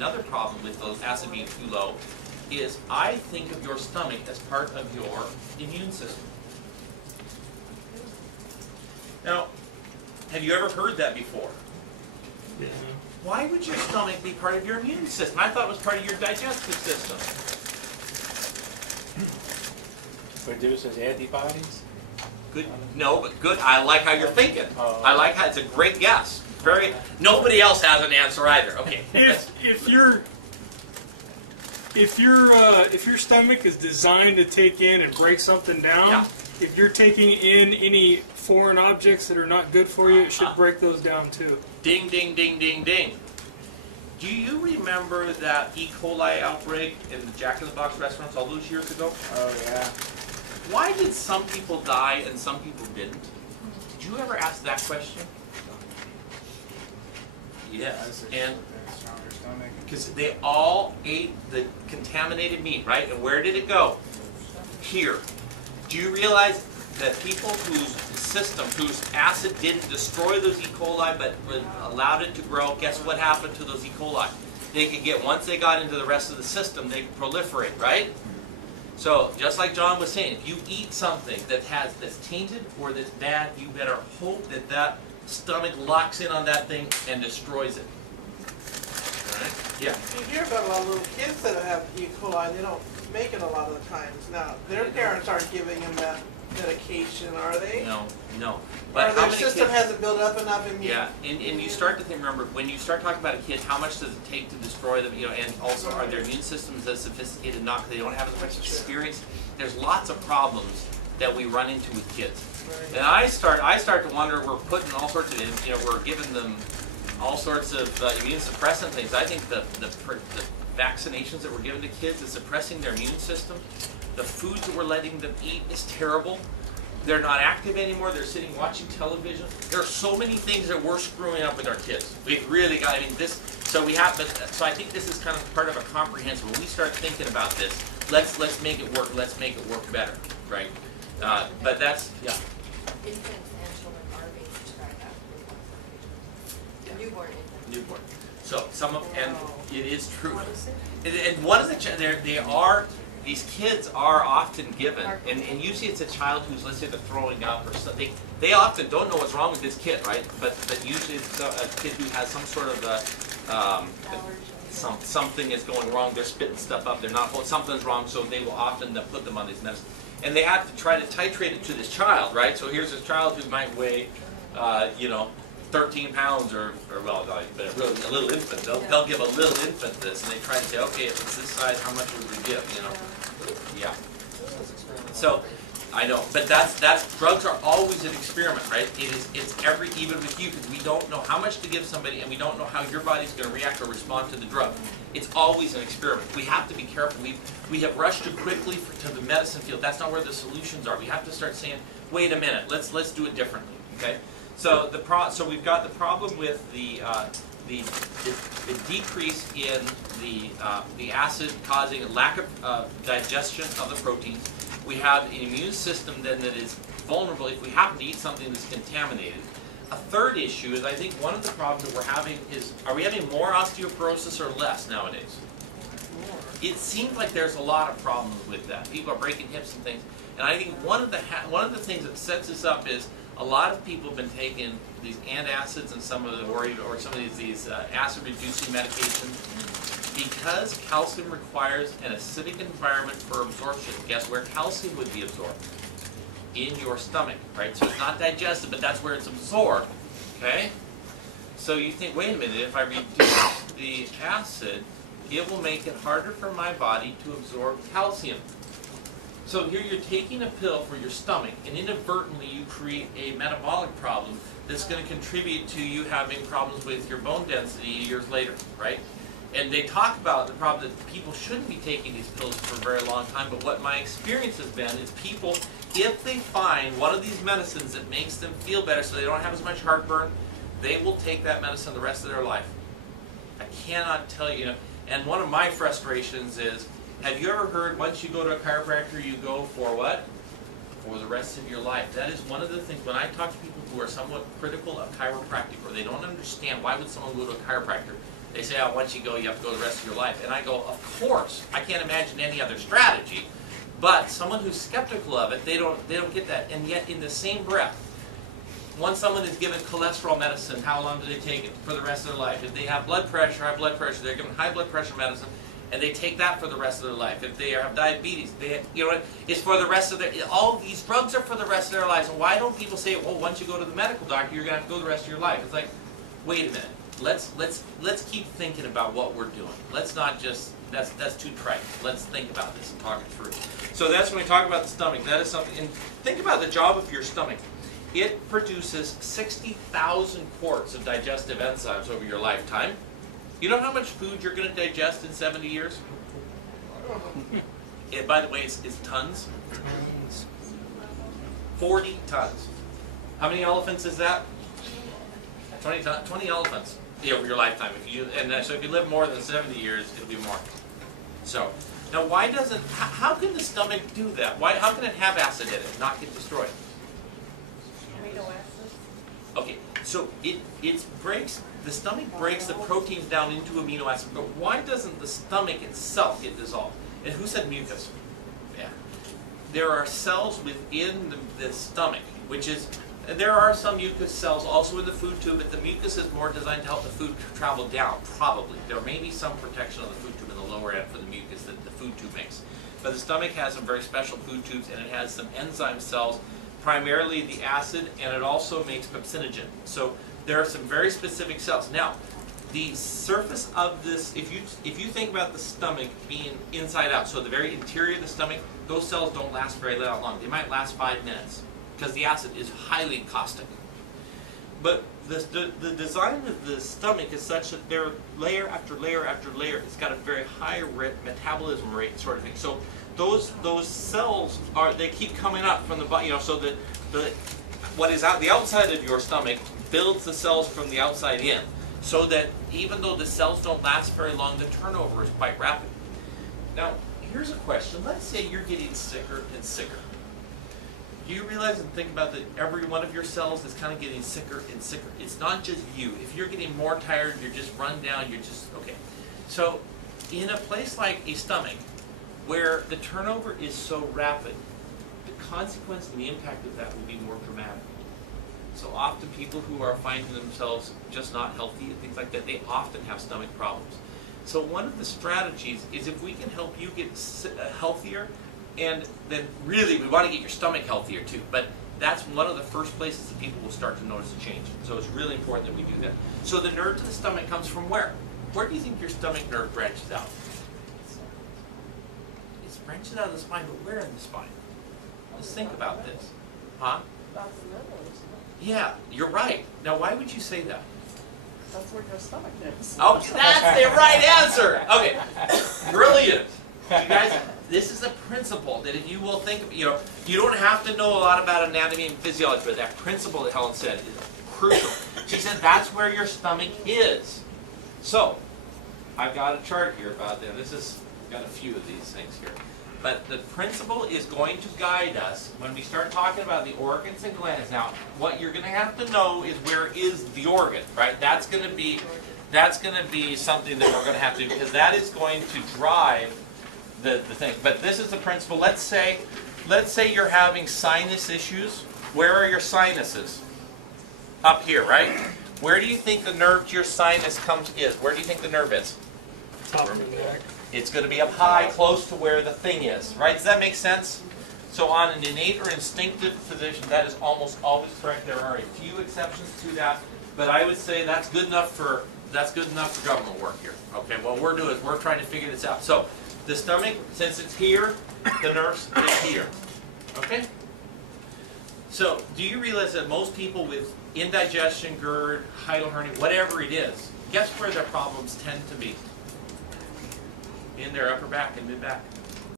another problem with those acid being too low is I think of your stomach as part of your immune system. Now, have you ever heard that before? Yeah. Why would your stomach be part of your immune system? I thought it was part of your digestive system. Produces antibodies? Good. No, but good. I like how you're thinking. Oh. I like how it's a great guess. Very. Nobody else has an answer either. Okay. If your stomach is designed to take in and break something down, Yeah. if you're taking in any foreign objects that are not good for you, it should break those down too. Ding, ding, ding, ding, ding. Do you remember that E. coli outbreak in the Jack in the Box restaurants all those years ago? Oh, yeah. Why did some people die and some people didn't? Did you ever ask that question? Yes. And Stronger stomach. because they all ate the contaminated meat, right? And where did it go? Here. Do you realize that people whose system, whose acid didn't destroy those E. coli but allowed it to grow, guess what happened to those E. coli? They could get, once they got into the rest of the system, they could proliferate, right? So, just like John was saying, if you eat something that's tainted or that's bad, you better hope that that stomach locks in on that thing and destroys it. Alright? Yeah. You hear about a lot of little kids that have E. coli, they don't make it a lot of the times. Now, their parents aren't giving them that medication, are they? No, no. Or But how their many system kids, hasn't built up enough in you. yeah, and you start to think, remember, when you start talking about a kid, how much does it take to destroy them, and also are their immune systems as sophisticated, not because they don't have as much experience. There's lots of problems that we run into with kids. Right. And I start to wonder, we're putting all sorts of, we're giving them all sorts of immune suppressant things. I think the vaccinations that we're giving to kids is suppressing their immune system. The foods that we're letting them eat is terrible. They're not active anymore. They're sitting watching television. There are so many things that we're screwing up with our kids. We've really got, this, so we have, so I think this is kind of part of a comprehensive, when we start thinking about this, let's make it work, let's make it work better, right? But that's, yeah. Infants and children are being prescribed after newborn infants. Newborn. So some of, and it is true. What is it? And what is it? These kids are often given, and usually it's a child who's, let's say, they're throwing up or something. They often don't know what's wrong with this kid, right? But usually it's a kid who has some sort of something is going wrong. They're spitting stuff up. They're not. Something's wrong, so they will often put them on these medicines. And they have to try to titrate it to this child, right? So here's this child who might weigh, 13 pounds or well, but a little infant. They'll give a little infant this, and they try to say, okay, if it's this size, how much would we give? Yeah. So, I know, but that's drugs are always an experiment, right? It's even with you, because we don't know how much to give somebody, and we don't know how your body's going to react or respond to the drug. It's always an experiment. We have to be careful. We have rushed too quickly to the medicine field. That's not where the solutions are. We have to start saying, wait a minute, let's do it differently. Okay. So so we've got the problem with the decrease in the acid causing a lack of digestion of the proteins. We have an immune system then that is vulnerable if we happen to eat something that's contaminated. A third issue is, I think one of the problems that we're having is, are we having more osteoporosis or less nowadays? It seems like there's a lot of problems with that. People are breaking hips and things. And I think one of the things that sets this up is a lot of people have been taking these antacids and some of these acid-reducing medications. Because calcium requires an acidic environment for absorption, guess where calcium would be absorbed? In your stomach, right? So it's not digested, but that's where it's absorbed, okay? So you think, wait a minute, if I reduce the acid, it will make it harder for my body to absorb calcium. So here you're taking a pill for your stomach, and inadvertently you create a metabolic problem that's going to contribute to you having problems with your bone density years later, right? And they talk about the problem that people shouldn't be taking these pills for a very long time, but what my experience has been is people, if they find one of these medicines that makes them feel better so they don't have as much heartburn, they will take that medicine the rest of their life. I cannot tell you, and one of my frustrations is, have you ever heard once you go to a chiropractor, you go for what? For the rest of your life. That is one of the things, when I talk to people who are somewhat critical of chiropractic, or they don't understand why would someone go to a chiropractor, They say, oh, once you go, you have to go the rest of your life. And I go, of course. I can't imagine any other strategy. But someone who's skeptical of it, they don't get that. And yet, in the same breath, once someone is given cholesterol medicine, how long do they take it? For the rest of their life. If they have blood pressure, high blood pressure, they're given high blood pressure medicine, and they take that for the rest of their life. If they have diabetes, it's for the rest of their. All these drugs are for the rest of their lives. And why don't people say, well, once you go to the medical doctor, you're going to have to go the rest of your life? It's like, wait a minute. Let's keep thinking about what we're doing. Let's not just that's too trite. Let's think about this and talk it through. So that's when we talk about the stomach. That is something. And think about the job of your stomach. It produces 60,000 quarts of digestive enzymes over your lifetime. You know how much food you're going to digest in 70 years? And by the way, it's tons. 40 tons. How many elephants is that? 20 elephants over your lifetime. So if you live more than 70 years, it'll be more. So now, how can the stomach do that? How can it have acid in it and not get destroyed? Amino acids. Okay, so the stomach breaks the proteins down into amino acids, but why doesn't the stomach itself get dissolved? And who said mucus? Yeah. There are cells within the stomach, there are some mucus cells also in the food tube, but the mucus is more designed to help the food travel down, probably. There may be some protection on the food tube in the lower end for the mucus that the food tube makes. But the stomach has some very special food tubes, and it has some enzyme cells, primarily the acid, and it also makes pepsinogen. So there are some very specific cells. Now, the surface of this, if you think about the stomach being inside out, so the very interior of the stomach, those cells don't last very long. They might last 5 minutes because the acid is highly caustic. But the design of the stomach is such that they're layer after layer after layer. It's got a very high metabolism rate sort of thing. So those cells they keep coming up from the body. So what is the outside of your stomach builds the cells from the outside in, so that even though the cells don't last very long, the turnover is quite rapid. Now, here's a question. Let's say you're getting sicker and sicker. Do you realize and think about that every one of your cells is kind of getting sicker and sicker? It's not just you. If you're getting more tired, you're just run down, okay. So in a place like a stomach, where the turnover is so rapid, the consequence and the impact of that will be more dramatic. So often people who are finding themselves just not healthy and things like that, they often have stomach problems. So one of the strategies is if we can help you get healthier, and then really we want to get your stomach healthier too, but that's one of the first places that people will start to notice a change. So it's really important that we do that. So the nerve to the stomach comes from where? Where do you think your stomach nerve branches out? It branches out of the spine, but where in the spine? Let's think about this. Huh? About the middle, isn't it? Yeah, you're right. Now why would you say that? That's where your stomach is. Oh, that's the right answer. Okay, brilliant. You guys, this is a principle that if you will think, you don't have to know a lot about anatomy and physiology, but that principle that Helen said is crucial. She said that's where your stomach is. So, I've got a chart here about that. Got a few of these things here. But the principle is going to guide us when we start talking about the organs and glands. Now, what you're going to have to know is where is the organ, right? That's going to be something that we're going to have to do, because that is going to drive the thing. But this is the principle. Let's say you're having sinus issues. Where are your sinuses? Up here, right? Where do you think the nerve to your sinus is? Where do you think the nerve is? Top of the neck. It's going to be up high, close to where the thing is, right? Does that make sense? So on an innate or instinctive position, that is almost always correct. There are a few exceptions to that, but I would say that's good enough for government work here. Okay, what we're doing is we're trying to figure this out. So the stomach, since it's here, the nerve is here. Okay? So do you realize that most people with indigestion, GERD, hiatal hernia, whatever it is, guess where their problems tend to be? In their upper back and mid-back.